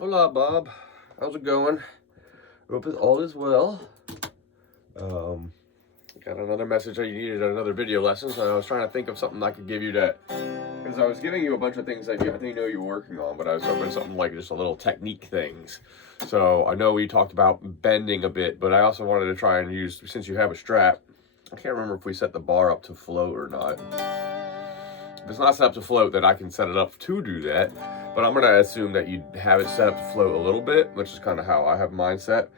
Hola, Bob. How's it going? Hope all is well. Got another message that you needed another video lesson, so I was trying to think of something I could give you that, because I was giving you a bunch of things that I think you were working on, but I was hoping something like just a little technique things. So I know we talked about bending a bit, but I also wanted to try and use, since you have a strap, I can't remember if we set the bar up to float or not. If it's not set up to float, then I can set it up to do that. But I'm going to assume that you have it set up to float a little bit, which is kind of how I have mine set.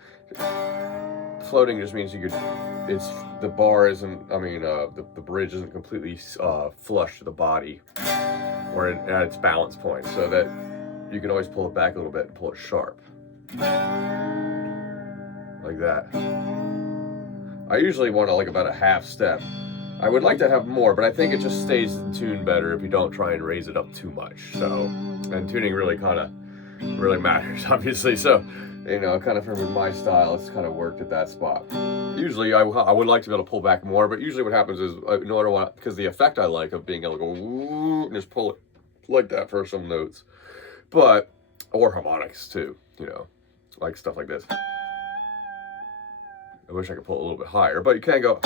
Floating just means you could, the bar isn't, the bridge isn't completely flush to the body or at its balance point, so that you can always pull it back a little bit and pull it sharp. Like that. I usually want to like about a half step. I would like to have more, but I think it just stays in tune better if you don't try and raise it up too much. So, and tuning really matters, obviously. So, you know, kind of from my style, it's kind of worked at that spot. Usually, I would like to be able to pull back more, but usually what happens is, in order to, because the effect I like of being able to go woo, and just pull it like that for some notes, but, or harmonics too, you know, like stuff like this. I wish I could pull it a little bit higher, but you can't go.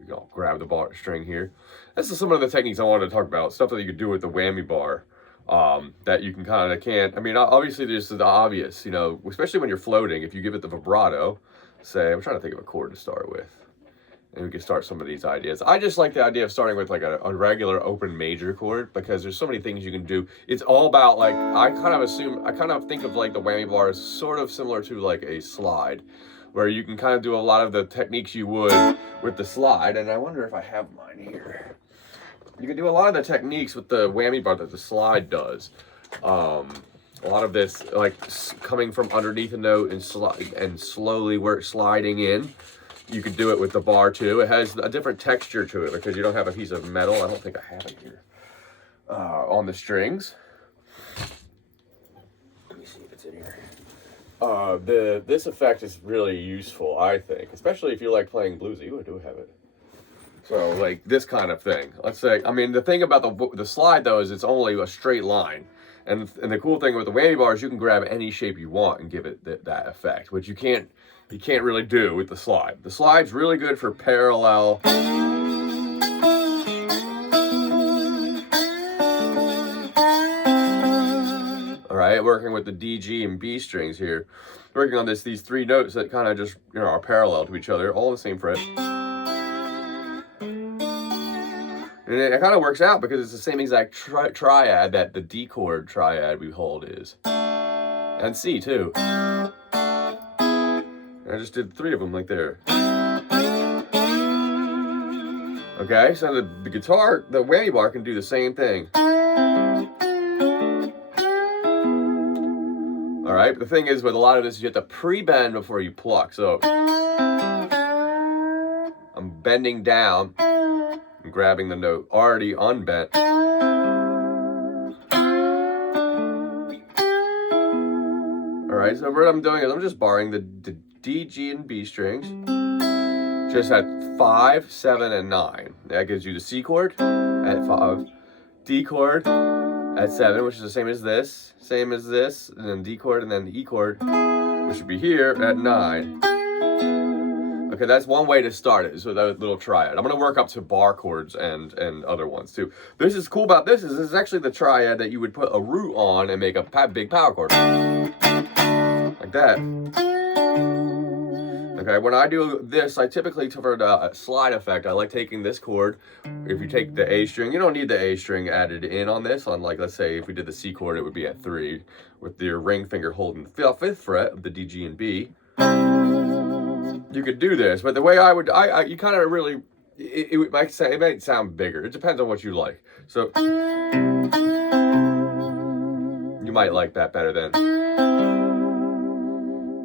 You can grab the bar string here. This is some of the techniques I wanted to talk about, stuff that you could do with the whammy bar. That you can I mean, obviously there's the obvious, you know, especially when you're floating, if you give it the vibrato, say, I'm trying to think of a chord to start with, and we can start some of these ideas. I just like the idea of starting with like a regular open major chord, because there's so many things you can do. It's all about, like, I kind of think of like the whammy bar as sort of similar to like a slide, where you can kind of do a lot of the techniques you would with the slide. And I wonder if I have mine here. You can do a lot of the techniques with the whammy bar that the slide does. A lot of this, like coming from underneath a note and slowly sliding in. You could do it with the bar too. It has a different texture to it because you don't have a piece of metal. I don't think I have it here. On the strings. Let me see if it's in here. This effect is really useful, I think, especially if you like playing bluesy. Ooh, I do have it. So, like this kind of thing. Let's say, I mean, the thing about the slide though is it's only a straight line, and the cool thing with the whammy bar is you can grab any shape you want and give it that effect, which you can't really do with the slide. The slide's really good for parallel. All right, working with the D, G, and B strings here, working on these three notes that kind of just, you know, are parallel to each other, all the same fret. And it kind of works out because it's the same exact triad that the D chord triad we hold is. And C too. And I just did 3 of them like there. Okay, so the guitar, the whammy bar can do the same thing. All right, but the thing is with a lot of this, you have to pre-bend before you pluck. So I'm bending down. I'm grabbing the note already unbent. All right, so what I'm doing is I'm just barring the D, G, and B strings, just at 5, 7, and 9. That gives you the C chord at 5, D chord at 7, which is the same as this, and then D chord, and then the E chord, which should be here at 9. Okay, that's one way to start it, so that little triad. I'm going to work up to bar chords and other ones too. This is cool about this is actually the triad that you would put a root on and make a big power chord. Like that. Okay, when I do this, I typically, for the slide effect, I like taking this chord. If you take the A string, you don't need the A string added in on this. On, like, let's say if we did the C chord, it would be at 3, with your ring finger holding the 5th fret of the D, G, and B. You could do this, but the way I would, you kind of really, it might sound bigger. It depends on what you like. So you might like that better than.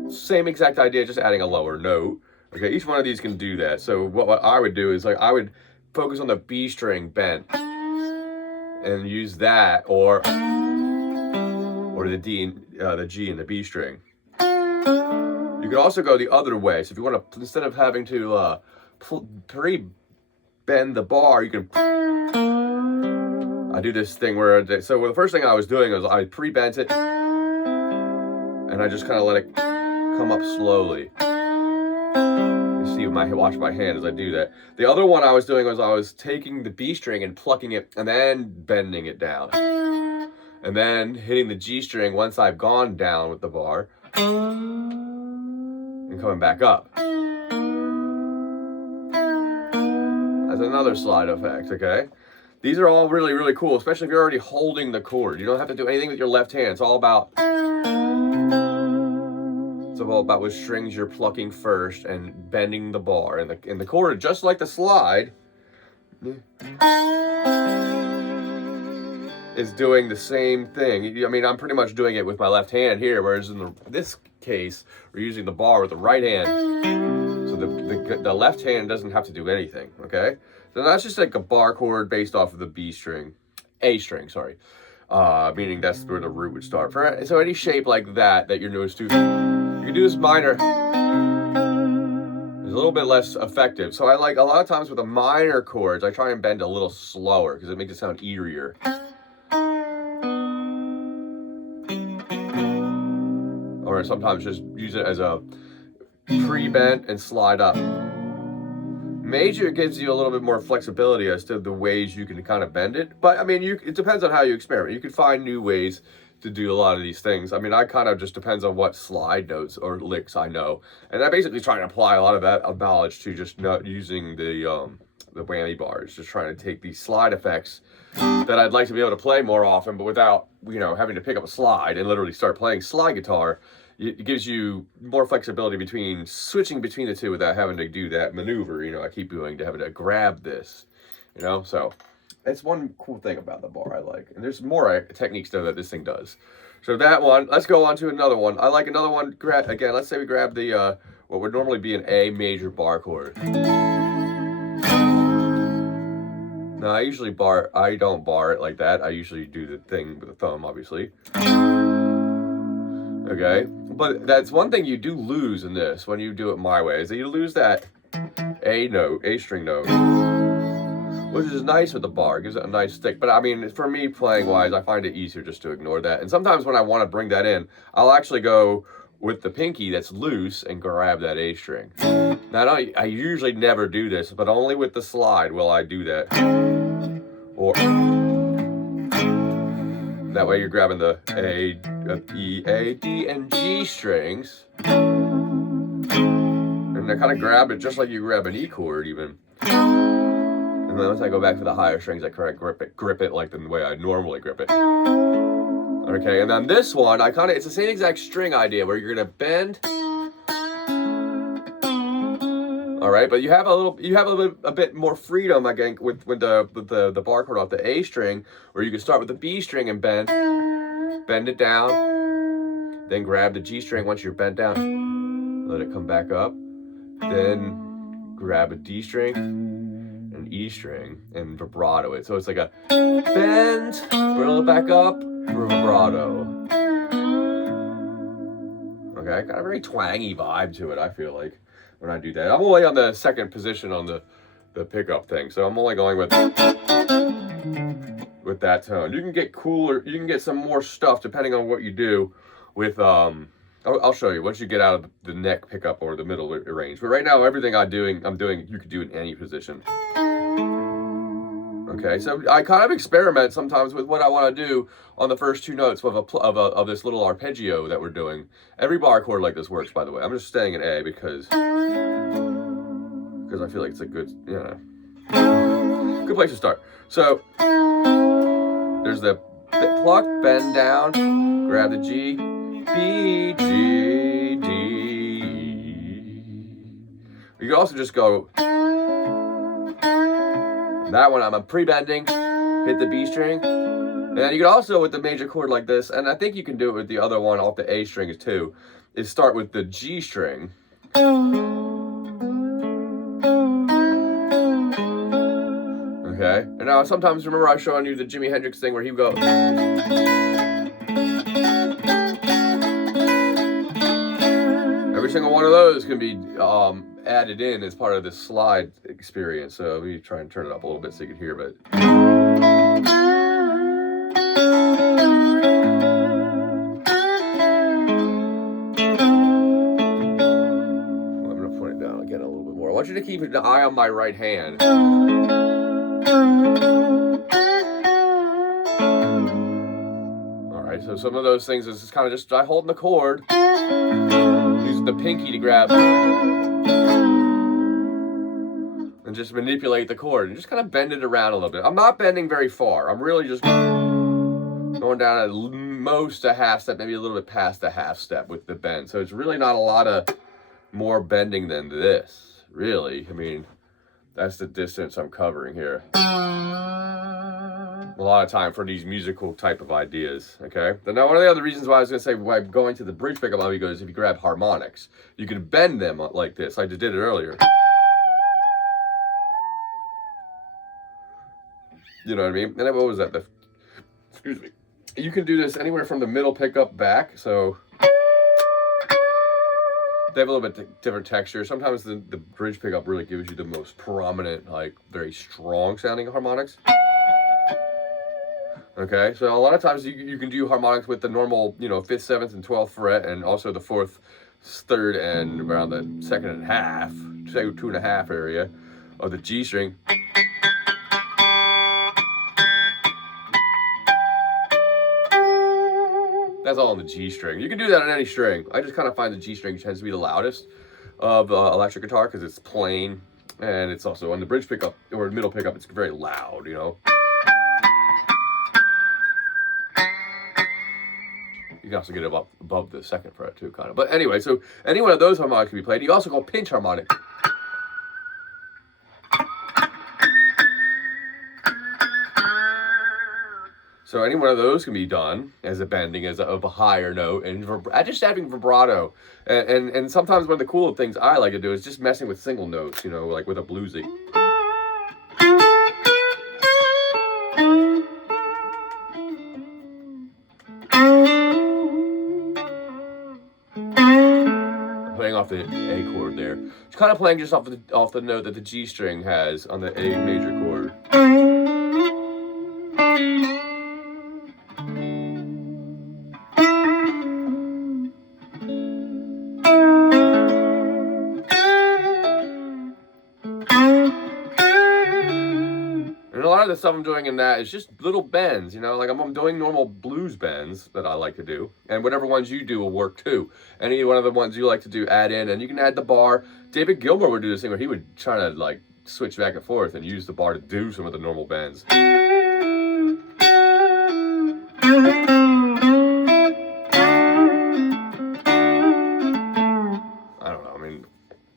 Same exact idea, just adding a lower note. Okay, each one of these can do that. So what I would do is, like, I would focus on the B string bent and use that, or the D, the G, and the B string. You could also go the other way. So if you want to, instead of having to pre-bend the bar, you can I do this thing where, so the first thing I was doing was I pre-bent it, and I just kind of let it come up slowly. You see watch my hand as I do that. The other one I was doing was I was taking the B string and plucking it and then bending it down. And then hitting the G string once I've gone down with the bar and coming back up. That's another slide effect, okay? These are all really, really cool, especially if you're already holding the chord. You don't have to do anything with your left hand. It's all about which strings you're plucking first and bending the bar. And the chord, just like the slide, is doing the same thing. I mean, I'm pretty much doing it with my left hand here, whereas in this case, we're using the bar with the right hand. So the left hand doesn't have to do anything, okay? So that's just like a bar chord based off of the A string, sorry. Meaning that's where the root would start. So any shape like that you're used to, you can do this minor. It's a little bit less effective. So I like, a lot of times with the minor chords, I try and bend a little slower because it makes it sound eerier. Or sometimes just use it as a pre-bent and slide up. Major gives you a little bit more flexibility as to the ways you can kind of bend it. But I mean, it depends on how you experiment. You can find new ways to do a lot of these things. I mean, I kind of just depends on what slide notes or licks I know. And I basically try to apply a lot of that knowledge to just not using the whammy bars, just trying to take these slide effects that I'd like to be able to play more often, but without, having to pick up a slide and literally start playing slide guitar. It gives you more flexibility switching between the two without having to do that maneuver, I keep doing, to having to grab this, so that's one cool thing about the bar I like. And there's more techniques though that this thing does. So that one, let's go on to another one. I like another one, again, let's say we grab the, what would normally be an A major bar chord. Now I don't bar it like that. I usually do the thing with the thumb, obviously. Okay, but that's one thing you do lose in this when you do it my way, is that you lose that A string note, which is nice with the bar. It gives it a nice stick. But I mean, for me playing wise, I find it easier just to ignore that. And sometimes when I want to bring that in, I'll actually go with the pinky that's loose and grab that A string. Now I usually never do this, but only with the slide will I do that. Or that way you're grabbing the A, E, A, D, and G strings. And I kind of grab it just like you grab an E chord even. And then once I go back to the higher strings, I grip it like the way I normally grip it. Okay, and then this one, it's the same exact string idea where you're gonna bend. All right, but you have a bit more freedom, again, with the bar chord off the A string, where you can start with the B string and bend it down, then grab the G string once you're bent down, let it come back up, then grab a D string, an E string, and vibrato it. So it's like a bend, bring it back up, vibrato. Okay, got a very twangy vibe to it, I feel like, when I do that. I'm only on the second position on the pickup thing, so I'm only going with that tone. You can get cooler, you can get some more stuff depending on what you do with, I'll show you once you get out of the neck pickup or the middle range. But right now, everything I'm doing, you could do in any position. Okay, so I kind of experiment sometimes with what I want to do on the first two notes of this little arpeggio that we're doing. Every bar chord like this works, by the way. I'm just staying in A because I feel like it's a good, good place to start. So there's the pluck, bend down, grab the G, B, G, D. You can also just go. That one I'm pre-bending, hit the B string, and then you can also, with the major chord like this, and I think you can do it with the other one off the A strings too, is start with the G string. Okay, and now sometimes, remember I was showing you the Jimi Hendrix thing where he would go. Every single one of those can be added in as part of this slide experience. So let me try and turn it up a little bit so you can hear, but keep an eye on my right hand. All right, so some of those things is just kind of just holding the chord, using the pinky to grab, and just manipulate the chord and just kind of bend it around a little bit. I'm not bending very far. I'm really just going down at most a half step, maybe a little bit past a half step with the bend. So it's really not a lot of more bending than this, really. I mean, that's the distance I'm covering here. A lot of time for these musical type of ideas, okay? Then now one of the other reasons why I was going to say why going to the bridge pickup how you go is if you grab harmonics. You can bend them like this. I just did it earlier. You know what I mean? And then what was that? Excuse me. You can do this anywhere from the middle pickup back. So they have a little bit different texture. Sometimes the bridge pickup really gives you the most prominent, like very strong sounding harmonics. Okay, so a lot of times you can do harmonics with the normal, you know, 5th, 7th, and 12th fret, and also the 4th, 3rd, and around the 2nd and half, say 2.5 area of the G string. That's all on the G string. You can do that on any string. I just kind of find the G string tends to be the loudest of electric guitar because it's plain, and it's also on the bridge pickup or middle pickup. It's very loud, you know. You can also get it above the 2nd fret too, kind of. But anyway, so any one of those harmonics can be played. You also call pinch harmonic. So any one of those can be done as a bending as of a higher note, and just having vibrato. And sometimes one of the cool things I like to do is just messing with single notes, you know, like with a bluesy. Playing off the A chord there. It's kind of playing just off the note that the G string has on the A major chord. And a lot of the stuff I'm doing in that is just little bends, you know, like I'm doing normal blues bends that I like to do, and whatever ones you do will work too. Any one of the ones you like to do, add in, and you can add the bar. David Gilmour would do this thing where he would try to like switch back and forth and use the bar to do some of the normal bends. I don't know, I mean,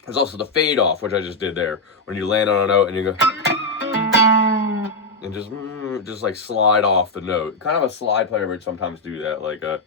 there's also the fade off, which I just did there, when you land on a note and you go, and just like slide off the note. Kind of a slide player would sometimes do that, like a.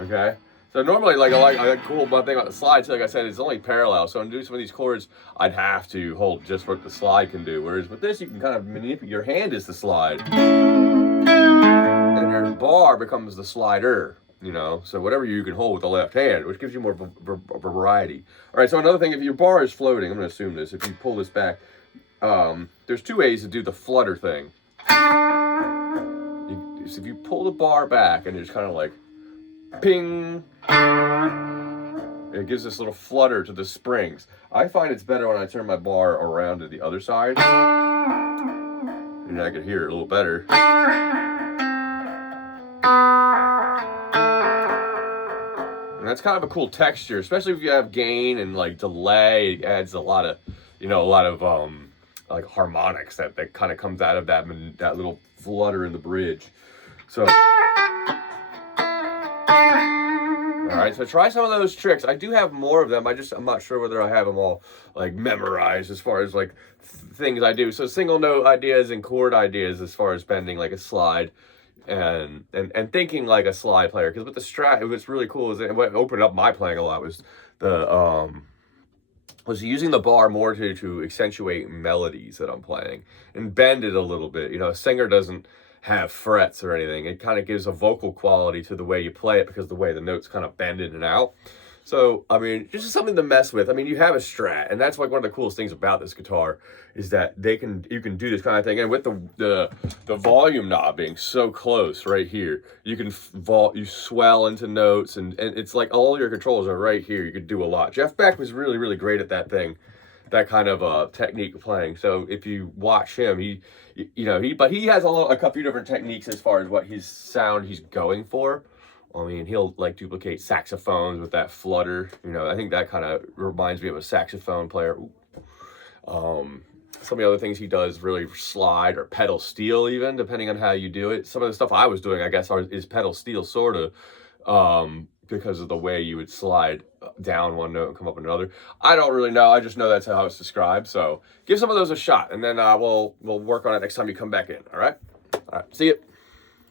Okay, so normally like a cool thing about the slide, like I said, it's only parallel. So to do some of these chords, I'd have to hold just what the slide can do. Whereas with this, you can kind of manipulate. Your hand is the slide, and your bar becomes the slider. You know, so whatever you can hold with the left hand, which gives you more variety. All right, so another thing, if your bar is floating, I'm going to assume this, if you pull this back, there's two ways to do the flutter thing. If you pull the bar back and it's kind of like, ping, it gives this little flutter to the springs. I find it's better when I turn my bar around to the other side, and I can hear it a little better. And that's kind of a cool texture, especially if you have gain and like delay. It adds a lot of, you know, like harmonics that kind of comes out of that little flutter in the bridge. So, all right, so try some of those tricks. I do have more of them. I'm not sure whether I have them all like memorized as far as like things I do. So single note ideas and chord ideas as far as bending like a slide. And thinking like a slide player, because with the Strat, what's really cool is that what opened up my playing a lot was was using the bar more to accentuate melodies that I'm playing and bend it a little bit. You know, a singer doesn't have frets or anything. It kind of gives a vocal quality to the way you play it because the way the notes kind of bend in and out. So, I mean, just something to mess with. I mean, you have a Strat, and that's like one of the coolest things about this guitar is that you can do this kind of thing. And with the volume knob being so close right here, you can you swell into notes, and it's like all your controls are right here. You could do a lot. Jeff Beck was really, really great at that thing, that kind of technique of playing. So if you watch him, but he has a couple different techniques as far as what his sound he's going for. I mean, he'll like duplicate saxophones with that flutter. You know, I think that kind of reminds me of a saxophone player. Some of the other things he does really slide or pedal steel, even depending on how you do it. Some of the stuff I was doing, I guess, is pedal steel sort of, because of the way you would slide down one note and come up another. I don't really know. I just know that's how it's described. So give some of those a shot, and then we'll work on it next time you come back in. All right. See you.